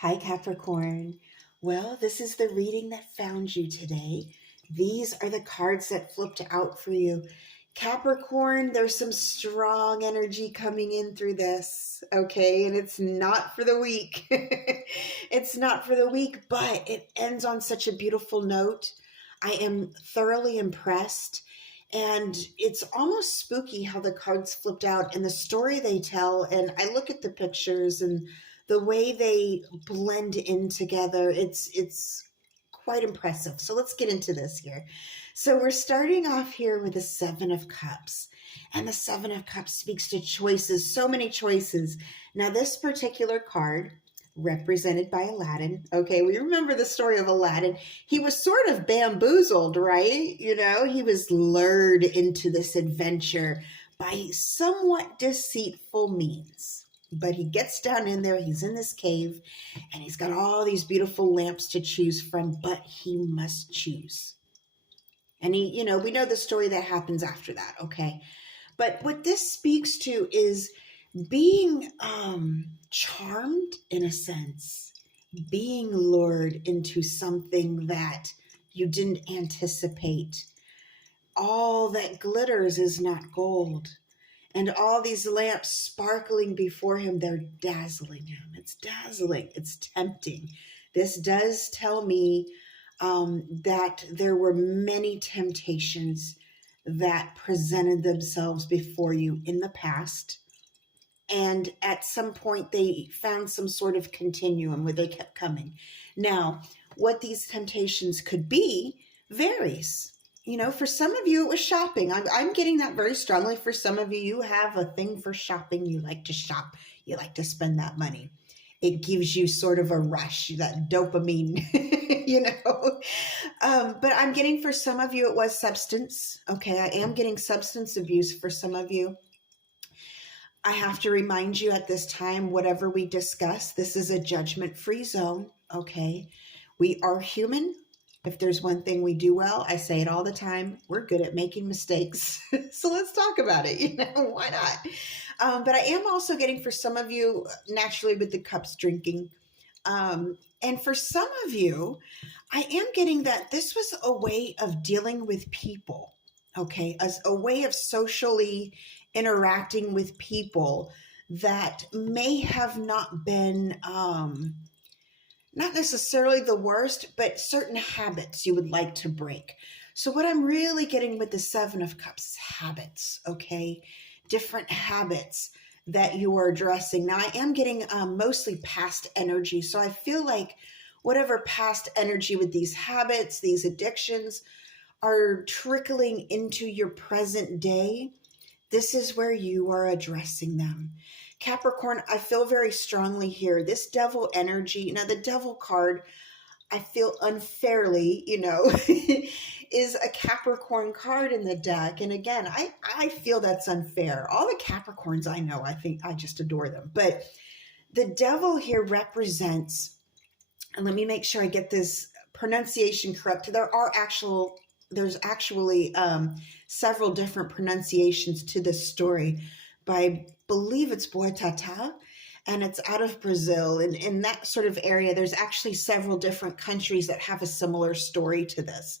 Hi, Capricorn. Well, this is the reading that found you today. These are the cards that flipped out for you. Capricorn, there's some strong energy coming in through this, okay? And it's not for the weak. It's not for the weak, but it ends on such a beautiful note. I am thoroughly impressed. And it's almost spooky how the cards flipped out and the story they tell. And I look at the pictures and the way they blend in together, it's quite impressive. So let's get into this here. So we're starting off here with the Seven of Cups. And the Seven of Cups speaks to choices, so many choices. Now, this particular card, represented by Aladdin. Okay, we remember the story of Aladdin. He was sort of bamboozled, right? He was lured into this adventure by somewhat deceitful means. But he gets down in there, he's in this cave, and he's got all these beautiful lamps to choose from, but he must choose. And we know the story that happens after that, okay? But what this speaks to is being charmed in a sense, being lured into something that you didn't anticipate. All that glitters is not gold. And all these lamps sparkling before him, they're dazzling him. It's dazzling. It's tempting. This does tell me that there were many temptations that presented themselves before you in the past. And at some point, they found some sort of continuum where they kept coming. Now, what these temptations could be varies. For some of you, it was shopping. I'm getting that very strongly. For some of you, you have a thing for shopping. You like to shop. You like to spend that money. It gives you sort of a rush, that dopamine, But I'm getting for some of you, it was substance. Okay, I am getting substance abuse for some of you. I have to remind you at this time, whatever we discuss, this is a judgment-free zone, okay? We are human. If there's one thing we do well, I say it all the time, we're good at making mistakes. So let's talk about it, why not? But I am also getting for some of you, naturally with the cups drinking, and for some of you, I am getting that this was a way of dealing with people, okay? As a way of socially interacting with people that may have not been not necessarily the worst, but certain habits you would like to break. So what I'm really getting with the Seven of Cups is habits, okay? Different habits that you are addressing. Now, I am getting mostly past energy. So I feel like whatever past energy with these habits, these addictions are trickling into your present day, this is where you are addressing them. Capricorn, I feel very strongly here. This devil energy, now the devil card, I feel unfairly, is a Capricorn card in the deck. And again, I feel that's unfair. All the Capricorns I know, I think I just adore them. But the devil here represents, and let me make sure I get this pronunciation correct. There's actually several different pronunciations to this story, but I believe it's Boitata, and it's out of Brazil. And in that sort of area, there's actually several different countries that have a similar story to this.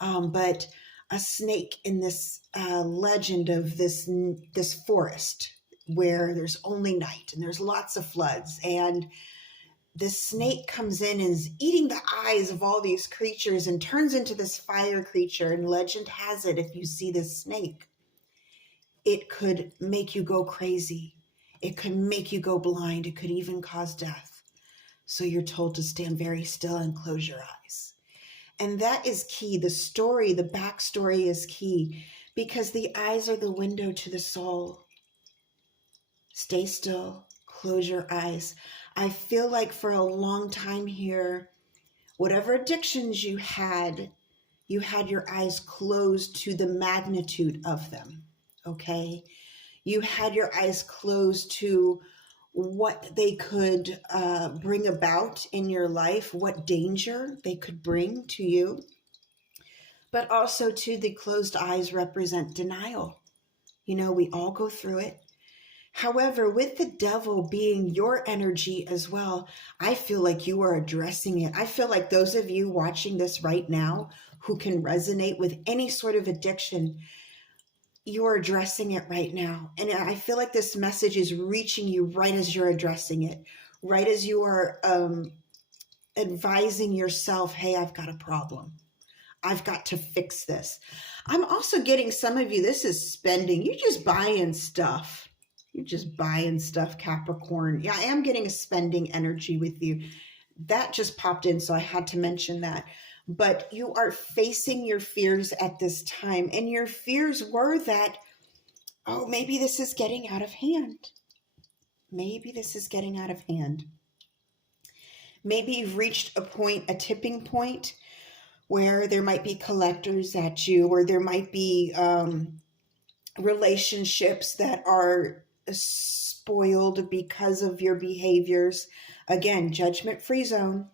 But a snake in this legend of this forest where there's only night and there's lots of floods, and this snake comes in and is eating the eyes of all these creatures and turns into this fire creature. And legend has it, if you see this snake, it could make you go crazy. It could make you go blind. It could even cause death. So you're told to stand very still and close your eyes. And that is key. The story, the backstory is key, because the eyes are the window to the soul. Stay still, close your eyes. I feel like for a long time here, whatever addictions you had your eyes closed to the magnitude of them, okay? You had your eyes closed to what they could bring about in your life, what danger they could bring to you. But also, too, the closed eyes represent denial. We all go through it. However, with the devil being your energy as well, I feel like you are addressing it. I feel like those of you watching this right now who can resonate with any sort of addiction, you are addressing it right now. And I feel like this message is reaching you right as you're addressing it, right as you are advising yourself, hey, I've got a problem. I've got to fix this. I'm also getting some of you, this is spending. You're just buying stuff. You're just buying stuff, Capricorn. Yeah, I am getting a spending energy with you. That just popped in, so I had to mention that. But you are facing your fears at this time. And your fears were that, oh, maybe this is getting out of hand. Maybe this is getting out of hand. Maybe you've reached a point, a tipping point, where there might be collectors at you, or there might be relationships that are spoiled because of your behaviors. Again, judgment-free zone.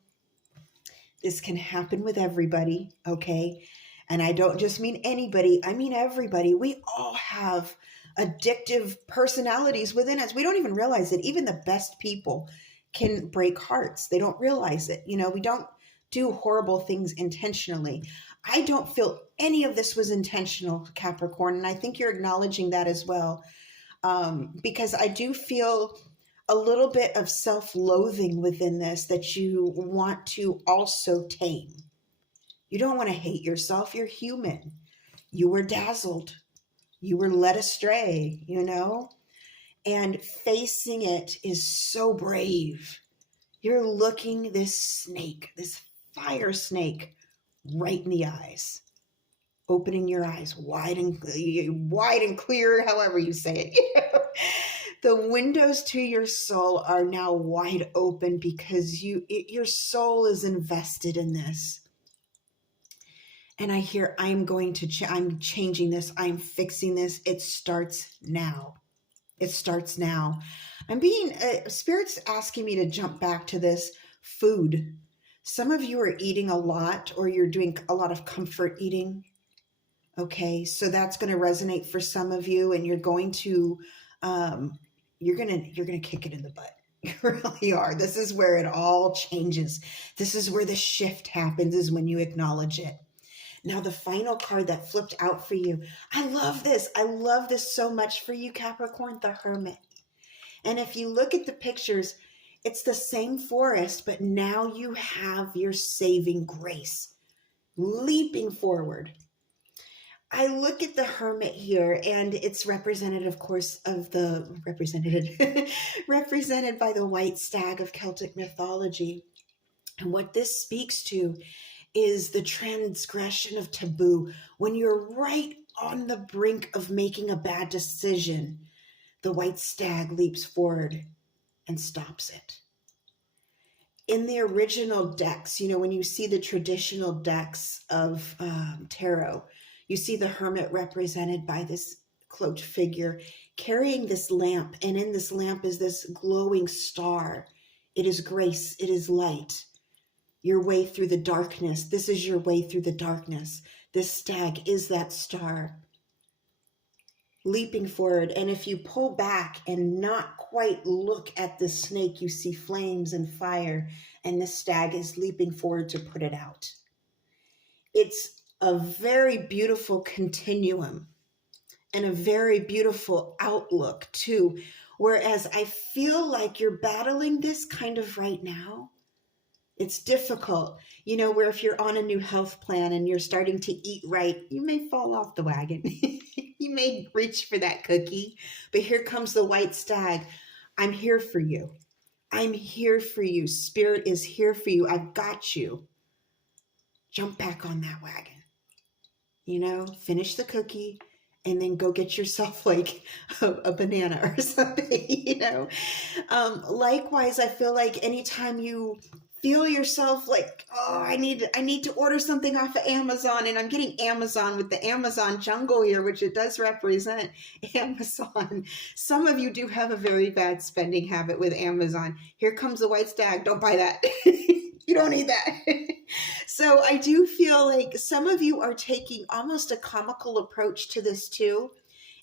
This can happen with everybody, okay? And I don't just mean anybody, I mean everybody. We all have addictive personalities within us. We don't even realize it. Even the best people can break hearts. They don't realize it. You know, we don't do horrible things intentionally. I don't feel any of this was intentional, Capricorn, and I think you're acknowledging that as well, because I do feel a little bit of self-loathing within this that you want to also tame. You don't want to hate yourself. You're human. You were dazzled. You were led astray, you know? And facing it is so brave. You're looking this snake, this fire snake, right in the eyes, opening your eyes wide and clear, however you say it. The windows to your soul are now wide open because your soul is invested in this. And I hear, I'm changing this. I'm fixing this. It starts now. It starts now. Spirit's asking me to jump back to this food. Some of you are eating a lot, or you're doing a lot of comfort eating. Okay, so that's going to resonate for some of you, and you're going to kick it in the butt. You really are. This is where it all changes. This is where the shift happens, is when you acknowledge it. Now, the final card that flipped out for you. I love this. I love this so much for you, Capricorn, the Hermit. And if you look at the pictures, it's the same forest, but now you have your saving grace leaping forward. I look at the Hermit here, and it's represented, of course, represented by the white stag of Celtic mythology. And what this speaks to is the transgression of taboo. When you're right on the brink of making a bad decision, the white stag leaps forward and stops it. In the original decks, you know, when you see the traditional decks of tarot, you see the Hermit represented by this cloaked figure carrying this lamp. And in this lamp is this glowing star. It is grace. It is light. Your way through the darkness. This is your way through the darkness. This stag is that star leaping forward. And if you pull back and not quite look at the snake, you see flames and fire, and the stag is leaping forward to put it out. It's a very beautiful continuum and a very beautiful outlook too. Whereas I feel like you're battling this kind of right now. It's difficult, you know, where if you're on a new health plan and you're starting to eat right, you may fall off the wagon. You may reach for that cookie, but here comes the white stag. I'm here for you. I'm here for you. Spirit is here for you. I've got you. Jump back on that wagon. You know, finish the cookie and then go get yourself like a banana or something, you know. Likewise, I feel like anytime you feel yourself like, oh, I need to order something off of Amazon, and I'm getting Amazon with the Amazon jungle here, which it does represent Amazon. Some of you do have a very bad spending habit with Amazon. Here comes the white stag. Don't buy that. You don't need that. So I do feel like some of you are taking almost a comical approach to this too.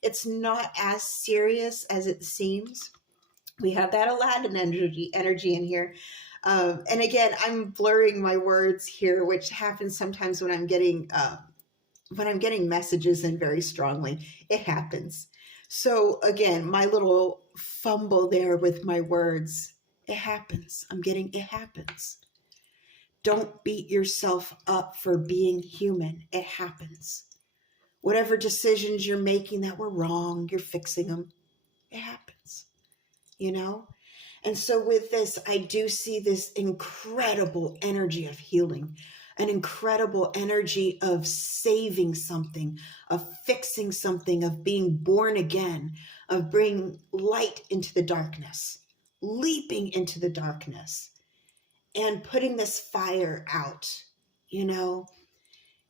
It's not as serious as it seems. We have that Aladdin energy in here. And again, I'm blurring my words here, which happens sometimes when I'm getting messages in very strongly. It happens. So again, my little fumble there with my words, it happens. It happens. Don't beat yourself up for being human. It happens. Whatever decisions you're making that were wrong, you're fixing them. It happens, you know? And so with this, I do see this incredible energy of healing, an incredible energy of saving something, of fixing something, of being born again, of bringing light into the darkness, leaping into the darkness, and putting this fire out. You know,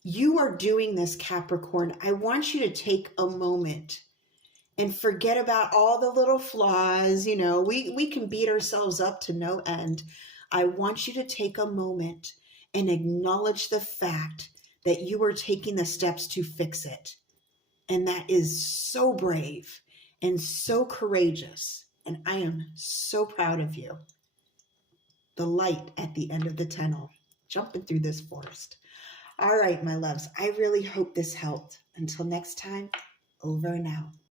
you are doing this, Capricorn. I want you to take a moment and forget about all the little flaws. You know, we can beat ourselves up to no end. I want you to take a moment and acknowledge the fact that you are taking the steps to fix it. And that is so brave and so courageous. And I am so proud of you. The light at the end of the tunnel, jumping through this forest. All right, my loves, I really hope this helped. Until next time, over and out.